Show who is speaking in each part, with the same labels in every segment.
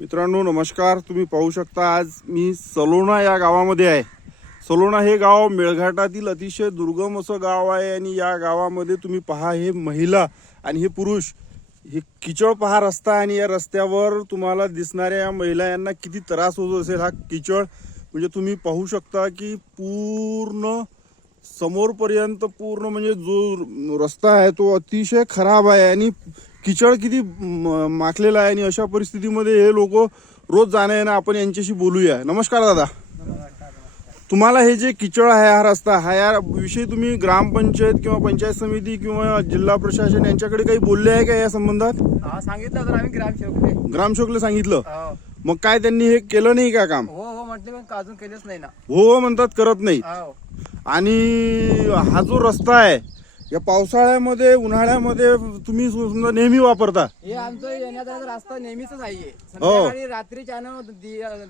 Speaker 1: मित्रांनो नमस्कार. तुम्ही पाहू शकता आज मी सलोणा या गावामध्ये आहे. सलोणा हे गाव मेळघाटातील अतिशय दुर्गम असं गाव आहे आणि या गावामध्ये तुम्ही पहा हे महिला आणि हे पुरुष हे किचळ पहा रस्ता आणि या रस्त्यावर तुम्हाला दिसणाऱ्या या महिला यांना किती त्रास होत असेल हा किचळ म्हणजे तुम्ही पाहू शकता की पूर्ण समोरपर्यंत पूर्ण म्हणजे जो रस्ता आहे तो अतिशय खराब आहे आणि किचड किती माखलेला आहे आणि अशा परिस्थितीमध्ये हे लोक रोज जाणं येणं आपण यांच्याशी बोलूया. नमस्कार दादा. तुम्हाला हे जे किचड आहे हा रस्ता हा या विषयी तुम्ही ग्रामपंचायत किंवा पंचायत समिती किंवा जिल्हा प्रशासन यांच्याकडे काही बोलले आहे का या संबंधात?
Speaker 2: हा सांगितलं तर आम्ही ग्राम सेवकले
Speaker 1: ग्रामसेवकला सांगितलं.
Speaker 2: हो.
Speaker 1: मग काय त्यांनी हे केलं नाही का काम?
Speaker 2: हो हो म्हटले पण अजून केलंच नाही ना.
Speaker 1: हो म्हणतात करत नाही
Speaker 2: हो.
Speaker 1: आणि हा जो रस्ता आहे या पावसाळ्यामध्ये उन्हाळ्यामध्ये तुम्ही समजा नेहमी वापरता.
Speaker 2: हे आमचं येण्या जाण्याचा रस्ता नेहमीच आहे
Speaker 1: हो.
Speaker 2: संध्याकाळी रात्रीच्या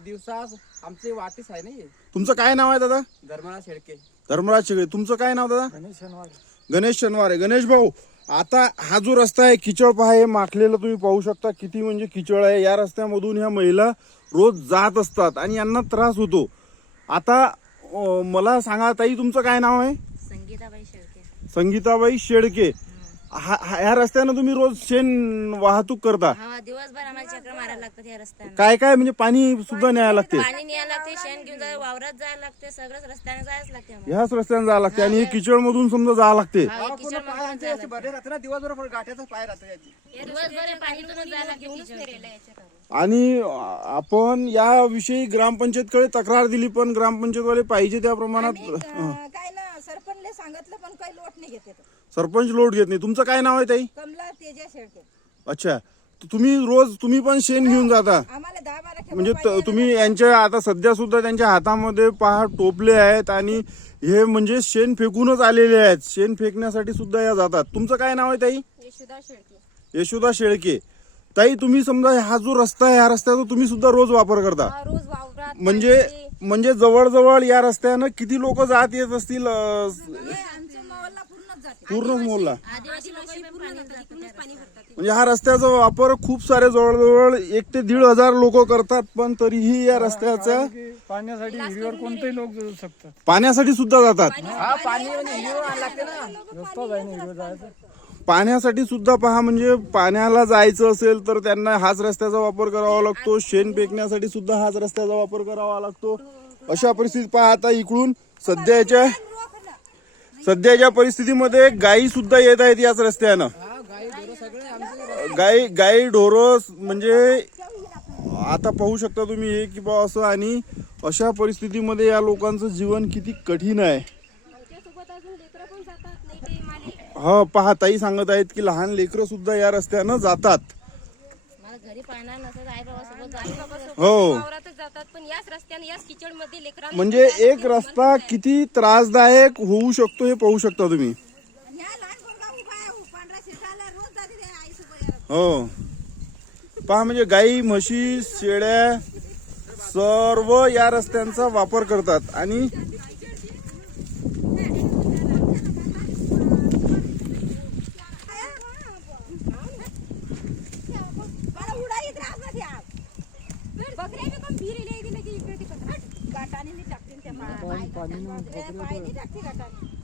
Speaker 2: दिवसा आमचे वाटीस आहे ना हे.
Speaker 1: तुमचं काय नाव आहे दादा?
Speaker 2: धर्मनाथ शेळके.
Speaker 1: धर्मराज शेगडे तुमचं काय नाव दादा?
Speaker 2: गणेश शनिवार.
Speaker 1: गणेश शनिवारे गणेश भाऊ आता हा जो रस्ता आहे किचड पहा हे माखलेलं तुम्ही पाहू शकता. किती म्हणजे किचड आहे. या रस्त्यामधून ह्या महिला रोज जात असतात आणि यांना त्रास होतो. आता मला सांगा ताई तुमचं काय नाव आहे?
Speaker 3: संगीताबाई शेळके.
Speaker 1: संगीताबाई शेडके. हा हा- ह्या रस्त्यानं तुम्ही रोज शेण वाहतूक करता.
Speaker 3: हा दिवसभर आम्हाला चक्र मारायला लागतात या रस्त्याने.
Speaker 1: काय काय? म्हणजे पाणी सुद्धा न्यायला लागते.
Speaker 3: पाणी न्यायला लागते शेण घेऊन जायला वावरात जायला लागते सगळंच रस्त्याने जायला लागते आम्हाला.
Speaker 1: ह्याच रस्त्यानं जावं लागते. आणि किचड मधून समजा जावं लागते.
Speaker 3: हा,
Speaker 2: पाय
Speaker 3: जायला
Speaker 2: असे बरे राहते ना दिवसभर फक्त गाठ्याचा पाय राहतो याची.
Speaker 3: लागते. दिवसभर पाणीतूनच जायला लागते किचडमध्ये.
Speaker 1: आणि अं, आपण या विषयी ग्रामपंचायतकडे तक्रार दिली पण ग्रामपंचायतवाले पाहिजे त्या प्रमाणात
Speaker 4: अं, काय ना सरपंचले सांगितलं पण काही लोट नाही घेते तो.
Speaker 1: सरपंच लोट घेत नाही. तुमचं काय नाव आहे ताई?
Speaker 4: कमला तेजा शेळके.
Speaker 1: अच्छा. तुम्ही रोज तुम्ही पण शेण घेऊन जाता.
Speaker 4: आम्हाला दहा बारा खेपा
Speaker 1: म्हणजे त-. तुम्ही यांच्या आता सध्या सुद्धा त्यांच्या हातामध्ये पहा टोपले आहेत आणि हे म्हणजे शेण फेकूनच आलेले आहेत. शेण फेकण्यासाठी सुद्धा या जातात. तुमचं काय नाव आहे ताई?
Speaker 4: यशोदा शेळके.
Speaker 1: यशोदा शेळके. ताई तुम्ही समजा हा जो रस्ता आहे ह्या रस्त्याचा तुम्ही सुद्धा रोज वापर करता.
Speaker 4: हा, रोज वावरात
Speaker 1: म्हणजे म्हणजे जवळजवळ या रस्त्यानं किती लोक जात येत असतील अं,
Speaker 4: हे पूर्णच जाते.
Speaker 3: आदिवासी लोक त्या रस्त्याने.
Speaker 1: म्हणजे हा रस्त्याचा वापर खूप सारे जवळजवळ एक ते दीड हजार लोक करतात पण तरीही या रस्त्याचा
Speaker 5: पाण्यासाठी हिरीवर कोणतेही लोक जाऊ शकतात.
Speaker 1: पाण्यासाठी सुद्धा जातात.
Speaker 2: हा पाणी म्हणजे हिरो लागते ना.
Speaker 5: ना जायचं.
Speaker 1: पाण्यासाठी सुद्धा पहा म्हणजे पाण्याला जायचं असेल तर त्यांना हाच रस्त्याचा वापर करावा लागतो. शेण फेकण्यासाठी सुद्धा हाच रस्त्याचा वापर करावा लागतो. अशा परिस्थितीत पहा आता इकडून सध्याच्या सध्याच्या परिस्थितीमध्ये गायी सुद्धा येत आहेत याच रस्त्यानं.
Speaker 2: गाई
Speaker 1: गाई ढोरस ढोरं म्हणजे आता पाहू शकता तुम्ही हे की बा असं आणि अशा परिस्थितीमध्ये या लोकांचं जीवन किती कठीण आहे. हा पहा ताई सांगत आहेत की लहान लेकरं सुद्धा या रस्त्यानं जातात.
Speaker 3: मला घरी पाहणार नसत आई बाबा सोबत जायला
Speaker 1: हो.
Speaker 6: वावरातच जातात पण याच रस्त्याने याच किचडमध्ये लेकरांना
Speaker 1: म्हणजे एक रस्ता किती त्रासदायक होऊ शकतो हे पाहू शकता तुम्ही. हो. पहा म्हणजे गाई म्हशी शेळ्या सर्व या रस्त्यांचा वापर करतात. आणि
Speaker 4: मला उडाईत राहत नाही आज.
Speaker 6: बकऱ्या बी कोण फिरेले दिले की इकडे तिकडे.
Speaker 4: गाठाने मी टाकते त्या पायाने टाकते गाठाने.